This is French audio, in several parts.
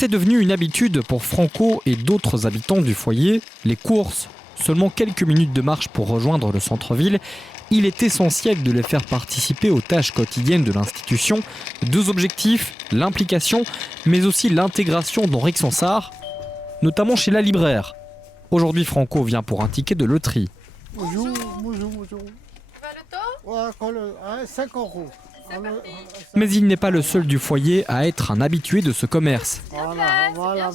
C'est devenu une habitude pour Franco et d'autres habitants du foyer. Les courses, seulement quelques minutes de marche pour rejoindre le centre-ville. Il est essentiel de les faire participer aux tâches quotidiennes de l'institution. 2 objectifs, l'implication, mais aussi l'intégration dans Rixensart, notamment chez la libraire. Aujourd'hui, Franco vient pour un ticket de loterie. Bonjour. Ouais, 5 €. Mais il n'est pas le seul du foyer à être un habitué de ce commerce. Voilà,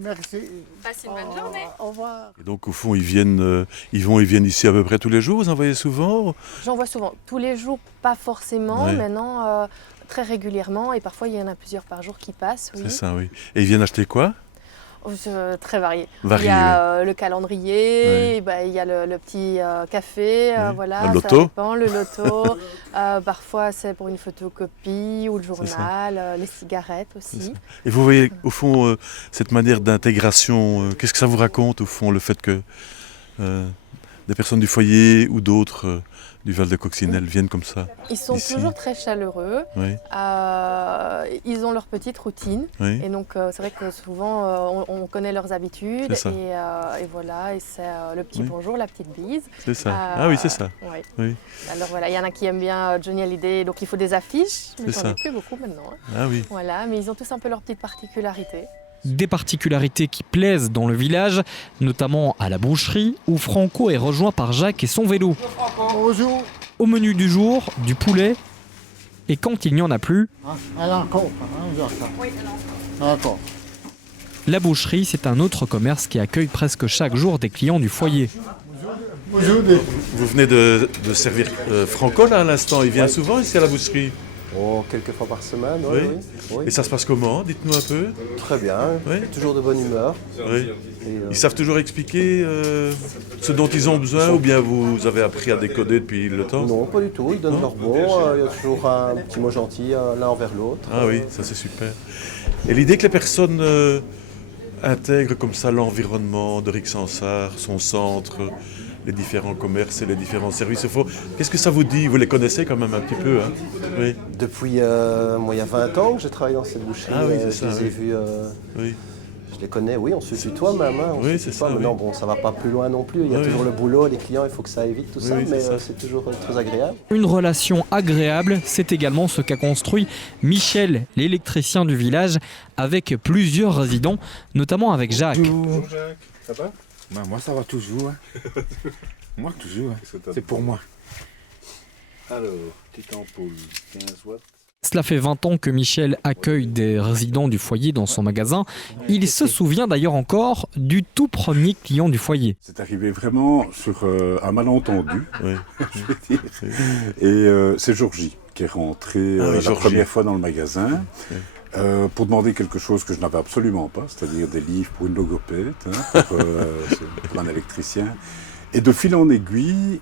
merci. Passez une bonne journée. Au revoir. Et donc au fond, ils viennent ici à peu près tous les jours, vous en voyez souvent? J'en vois souvent. Tous les jours, pas forcément. Ouais. Maintenant, très régulièrement. Et parfois, il y en a plusieurs par jour qui passent. Oui. C'est ça, oui. Et ils viennent acheter quoi? Très varié. Varié, Il y a le calendrier, il y a le petit café, Oui. voilà. Le loto. Ça dépend, le loto. Parfois, c'est pour une photocopie ou le journal, les cigarettes aussi. Et vous voyez, au fond, cette manière d'intégration, qu'est-ce que ça vous raconte, au fond, le fait que des personnes du foyer ou d'autres du Val de Coccinelle viennent comme ça? Ils sont ici. toujours très chaleureux. Oui, Ils ont leur petite routine. oui. Et donc, c'est vrai que souvent, on connaît leurs habitudes. C'est ça. Et voilà, et c'est le petit Oui. bonjour, la petite bise. C'est ça. Ah oui, c'est ça. Ouais. Oui. Alors voilà, il y en a qui aiment bien Johnny Hallyday, donc il faut des affiches. Mais C'est j'en ai ça. plus beaucoup maintenant. Hein. Ah oui. Voilà, mais ils ont tous un peu leur petite particularité. Des particularités qui plaisent dans le village, notamment à la boucherie, où Franco est rejoint par Jacques et son vélo. Bonjour. Au menu du jour, du poulet. Et quand il n'y en a plus, D'accord. D'accord. la boucherie, c'est un autre commerce qui accueille presque chaque jour des clients du foyer. Bonjour. Vous venez de servir Franco là à l'instant, il vient souvent ici à la boucherie? Oh, quelques fois par semaine, Oui. oui. Et ça se passe comment? Dites-nous un peu. Très bien, Oui. toujours de bonne humeur. Oui. Et, Ils savent toujours expliquer ce dont ils ont besoin ou bien vous avez appris à décoder depuis le temps? non, pas du tout, ils donnent Non. leur bon, il y a toujours un petit mot gentil l'un envers l'autre. Ah oui, ça c'est super. Et l'idée que les personnes intègrent comme ça l'environnement de Rixensart, son centre, les différents commerces et les différents services, qu'est-ce que ça vous dit? Vous les connaissez quand même un petit peu, hein? Oui, Depuis, moi, il y a 20 ans que j'ai travaillé dans cette boucherie, Ah oui, c'est ça, je les ai oui. vus, oui. je les connais, oui, on se tutoie même, hein, on Oui, se c'est tutoie, ça, mais oui. non, bon, ça va pas plus loin non plus, il y a Oui, toujours oui. le boulot, les clients, il faut que ça aille vite, tout Oui, ça, oui, mais c'est ça. c'est toujours très agréable. Une relation agréable, c'est également ce qu'a construit Michel, l'électricien du village, avec plusieurs résidents, notamment avec Jacques. Bonjour Jacques, ça va? Moi ça va toujours. Hein. Moi toujours, hein. C'est pour moi. Alors, petite ampoule, 15 watts. Cela fait 20 ans que Michel accueille des résidents du foyer dans son magasin. Il se souvient d'ailleurs encore du tout premier client du foyer. C'est arrivé vraiment sur un malentendu, Oui. je veux dire. Et c'est Georgie qui est rentré Ah oui, la Georgie. première fois dans le magasin. Oui. Pour demander quelque chose que je n'avais absolument pas, c'est-à-dire des livres pour une logopède, hein, pour un électricien. Et de fil en aiguille,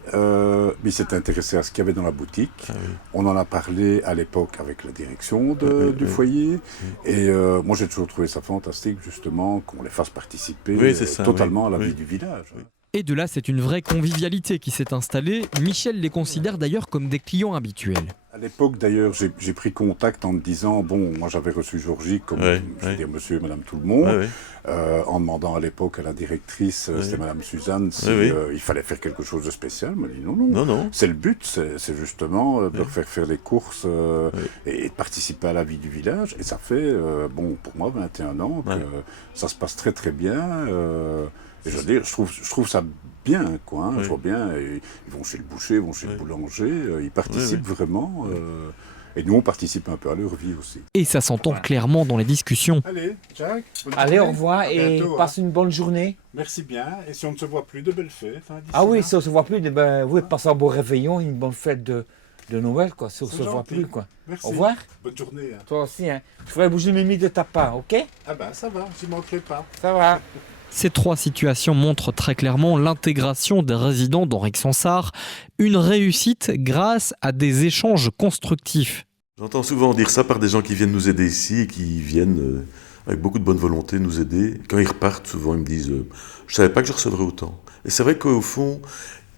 il s'est intéressé à ce qu'il y avait dans la boutique. Ah oui. On en a parlé à l'époque avec la direction du oui. foyer. Et moi, j'ai toujours trouvé ça fantastique, justement, qu'on les fasse participer Oui, c'est ça, totalement oui. à la Oui. vie du village. Oui. Et de là, c'est une vraie convivialité qui s'est installée. Michel les considère d'ailleurs comme des clients habituels. À l'époque, d'ailleurs, j'ai pris contact en me disant, bon, moi j'avais reçu Georgie comme, Ouais, je veux ouais. dire, monsieur et madame tout le monde, Ouais, ouais. en demandant à l'époque à la directrice, c'était madame Suzanne, si Ouais, il fallait faire quelque chose de spécial. Elle m'a dit non, non. Non, non. C'est le but, c'est justement de leur faire les courses et de participer à la vie du village. Et ça fait, bon, pour moi, 21 ans, que Ouais. ça se passe très très bien. Et je veux dire, je trouve ça bien, quoi. Hein, Oui. Je vois bien, ils vont chez le boucher, ils vont chez le boulanger, ils participent vraiment. Et nous, on participe un peu à leur vie aussi. Et ça s'entend clairement dans les discussions. Allez, Jacques. Allez, au revoir À et bientôt, passe une bonne journée. Merci bien. Et si on ne se voit plus, de belles fêtes. Hein, d'ici Ah oui, là. si on se voit plus, oui, passe un beau réveillon, une bonne fête de Noël, quoi. Si on C'est se voit gentil. plus, quoi. Merci. Au revoir. Bonne journée. Hein. Toi aussi, hein. Je ferai bouger mes mille de ta part, ok? Ah ben, ça va, j'y manquerai pas. Ça va. Ces 3 situations montrent très clairement l'intégration des résidents dans Rixensart, une réussite grâce à des échanges constructifs. J'entends souvent dire ça par des gens qui viennent nous aider ici et qui viennent avec beaucoup de bonne volonté nous aider. Quand ils repartent, souvent ils me disent « je savais pas que je recevrais autant ». Et c'est vrai qu'au fond,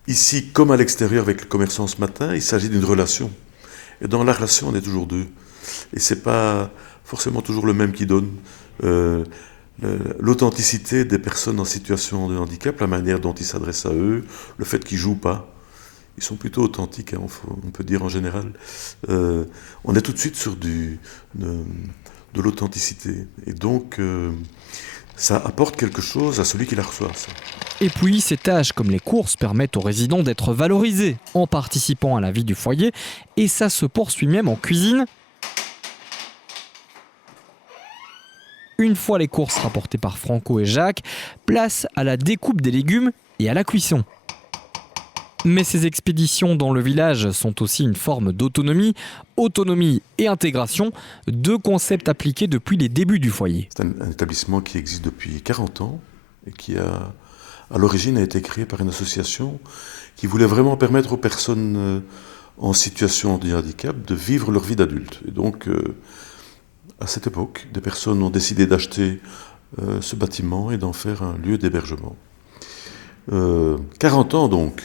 ici comme à l'extérieur avec le commerçant ce matin, il s'agit d'une relation. Et dans la relation, on est toujours deux. Et c'est pas forcément toujours le même qui donne. L'authenticité des personnes en situation de handicap, la manière dont ils s'adressent à eux, le fait qu'ils ne jouent pas. Ils sont plutôt authentiques, hein, on peut dire en général. On est tout de suite sur de l'authenticité. Et donc, ça apporte quelque chose à celui qui la reçoit. Ça. Et puis, ces tâches comme les courses permettent aux résidents d'être valorisés en participant à la vie du foyer. Et ça se poursuit même en cuisine. Une fois les courses rapportées par Franco et Jacques, place à la découpe des légumes et à la cuisson. Mais ces expéditions dans le village sont aussi une forme d'autonomie, autonomie et intégration, deux concepts appliqués depuis les débuts du foyer. C'est un établissement qui existe depuis 40 ans et qui à l'origine a été créé par une association qui voulait vraiment permettre aux personnes en situation de handicap de vivre leur vie d'adulte. Et donc, à cette époque, des personnes ont décidé d'acheter ce bâtiment et d'en faire un lieu d'hébergement. 40 ans donc,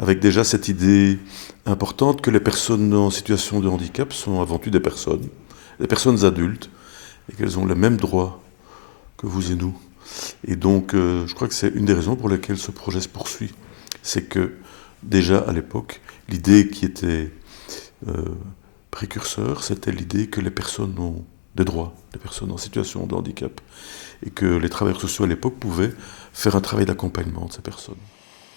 avec déjà cette idée importante que les personnes en situation de handicap sont avant tout des personnes adultes, et qu'elles ont les mêmes droits que vous et nous. Et donc, je crois que c'est une des raisons pour lesquelles ce projet se poursuit. C'est que, déjà à l'époque, l'idée qui était précurseur, c'était l'idée que les personnes ont des droits, les personnes en situation de handicap, et que les travailleurs sociaux à l'époque pouvaient faire un travail d'accompagnement de ces personnes.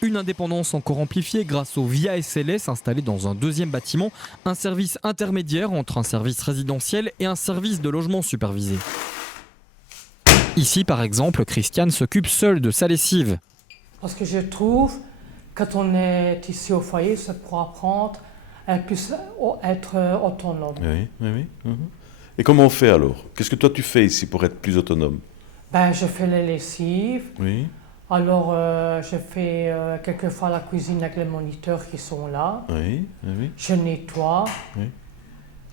Une indépendance encore amplifiée grâce au VIA SLS installé dans un deuxième bâtiment, un service intermédiaire entre un service résidentiel et un service de logement supervisé. Ici, par exemple, Christiane s'occupe seule de sa lessive. Parce que je trouve, quand on est ici au foyer, c'est pour apprendre à plus être autonome. Oui, oui, oui. Et comment on fait alors? Qu'est-ce que toi tu fais ici pour être plus autonome? Je fais les lessives. Oui. Alors, je fais quelquefois la cuisine avec les moniteurs qui sont là. Oui, oui. Je nettoie. Oui.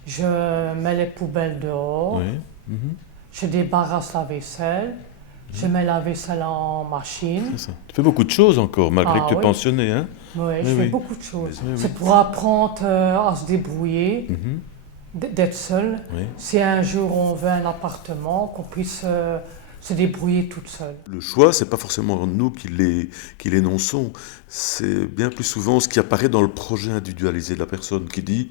Je mets les poubelles dehors. Oui. Je débarrasse la vaisselle. Je mets la vaisselle en machine. C'est ça. Tu fais beaucoup de choses encore, malgré que tu es pensionné, hein? Oui, je fais beaucoup de choses. C'est pour apprendre à se débrouiller, d'être seul. Oui. Si un jour on veut un appartement, qu'on puisse se débrouiller toute seule. Le choix, c'est pas forcément nous qui l'énonçons, c'est bien plus souvent ce qui apparaît dans le projet individualisé de la personne qui dit,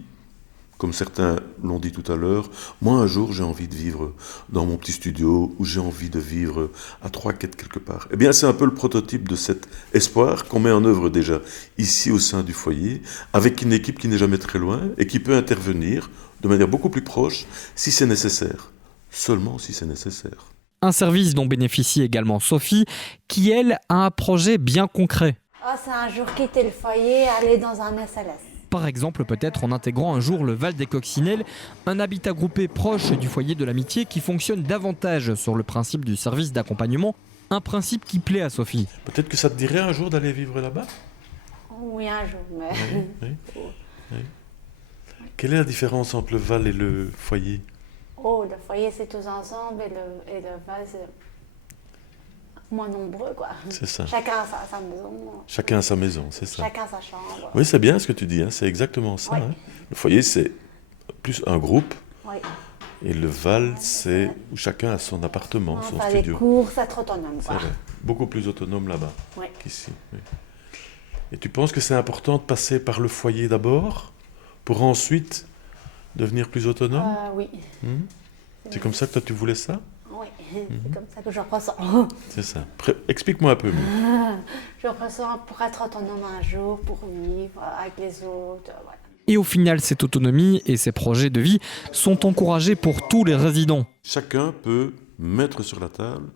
comme certains l'ont dit tout à l'heure, moi un jour j'ai envie de vivre dans mon petit studio ou j'ai envie de vivre à 3-4 quelque part. Eh bien c'est un peu le prototype de cet espoir qu'on met en œuvre déjà ici au sein du foyer, avec une équipe qui n'est jamais très loin et qui peut intervenir de manière beaucoup plus proche si c'est nécessaire, seulement si c'est nécessaire. Un service dont bénéficie également Sophie, qui elle a un projet bien concret. C'est un jour quitter le foyer, aller dans un SLS. Par exemple, peut-être en intégrant un jour le Val des Coccinelles, un habitat groupé proche du foyer de l'amitié qui fonctionne davantage sur le principe du service d'accompagnement, un principe qui plaît à Sophie. Peut-être que ça te dirait un jour d'aller vivre là-bas? Oui, un jour, mais... Oui. Quelle est la différence entre le Val et le foyer? Le foyer, c'est tous ensemble et le Val, c'est moins nombreux, quoi. C'est ça. Chacun a sa maison. Chacun a sa maison, c'est ça. Chacun sa chambre. Oui, c'est bien ce que tu dis, hein. C'est exactement ça. Oui. Hein. Le foyer, c'est plus un groupe. Oui. Et le Val, c'est où chacun a son appartement, son studio. Les courses, être autonome, quoi. C'est vrai. Beaucoup plus autonome là-bas qu'ici. Oui. Et tu penses que c'est important de passer par le foyer d'abord, pour ensuite devenir plus autonome? Oui. C'est comme ça que toi tu voulais ça? Oui, c'est comme ça que je ressens. C'est ça. Explique-moi un peu mieux. Je ressens pour être autonome un jour, pour vivre avec les autres. Voilà. Et au final, cette autonomie et ces projets de vie sont encouragés pour tous les résidents. Chacun peut mettre sur la table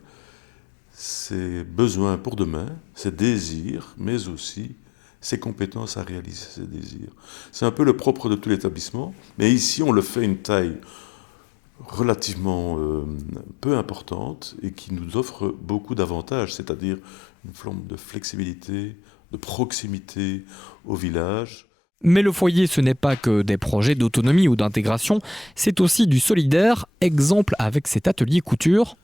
ses besoins pour demain, ses désirs, mais aussi ses compétences à réaliser ses désirs. C'est un peu le propre de tout l'établissement, mais ici on le fait une taille relativement peu importante et qui nous offre beaucoup d'avantages, c'est-à-dire une forme de flexibilité, de proximité au village. Mais le foyer, ce n'est pas que des projets d'autonomie ou d'intégration, c'est aussi du solidaire, exemple avec cet atelier couture.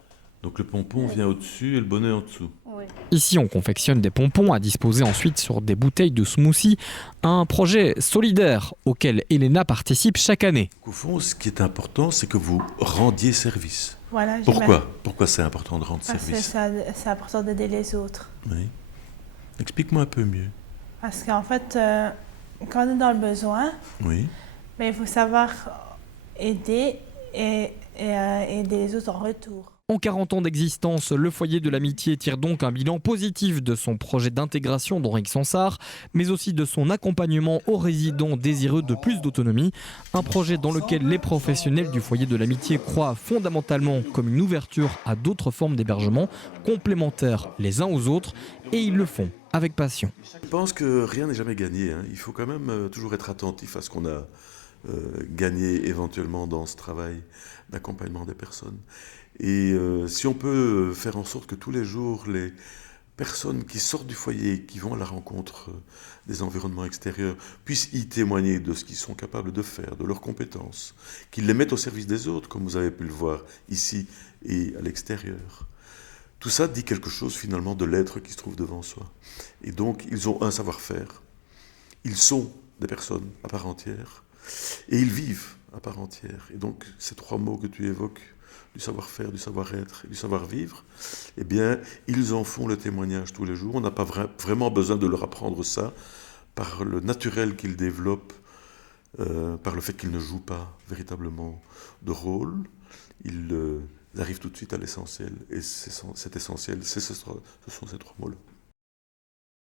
Donc le pompon vient au-dessus et le bonnet en dessous. Oui. Ici, on confectionne des pompons à disposer ensuite sur des bouteilles de smoothie, un projet solidaire auquel Elena participe chaque année. Au fond, ce qui est important, c'est que vous rendiez service. Voilà, Pourquoi c'est important de rendre Parce que service? c'est important d'aider les autres. Oui. Explique-moi un peu mieux. Parce qu'en fait, quand on est dans le besoin, Oui. mais il faut savoir aider et aider les autres en retour. En 40 ans d'existence, le foyer de l'amitié tire donc un bilan positif de son projet d'intégration dans Rixensart, mais aussi de son accompagnement aux résidents désireux de plus d'autonomie. Un projet dans lequel les professionnels du foyer de l'amitié croient fondamentalement comme une ouverture à d'autres formes d'hébergement, complémentaires les uns aux autres, et ils le font avec passion. Je pense que rien n'est jamais gagné, hein. Il faut quand même toujours être attentif à ce qu'on a gagné éventuellement dans ce travail d'accompagnement des personnes. Et si on peut faire en sorte que tous les jours, les personnes qui sortent du foyer, qui vont à la rencontre des environnements extérieurs, puissent y témoigner de ce qu'ils sont capables de faire, de leurs compétences, qu'ils les mettent au service des autres, comme vous avez pu le voir ici et à l'extérieur. Tout ça dit quelque chose finalement de l'être qui se trouve devant soi. Et donc, ils ont un savoir-faire. Ils sont des personnes à part entière. Et ils vivent à part entière. Et donc, ces trois mots que tu évoques, du savoir-faire, du savoir-être et du savoir-vivre, eh bien, ils en font le témoignage tous les jours. On n'a pas vraiment besoin de leur apprendre ça par le naturel qu'ils développent, par le fait qu'ils ne jouent pas véritablement de rôle. Ils arrivent tout de suite à l'essentiel. Et cet essentiel, ce sont ces trois mots-là.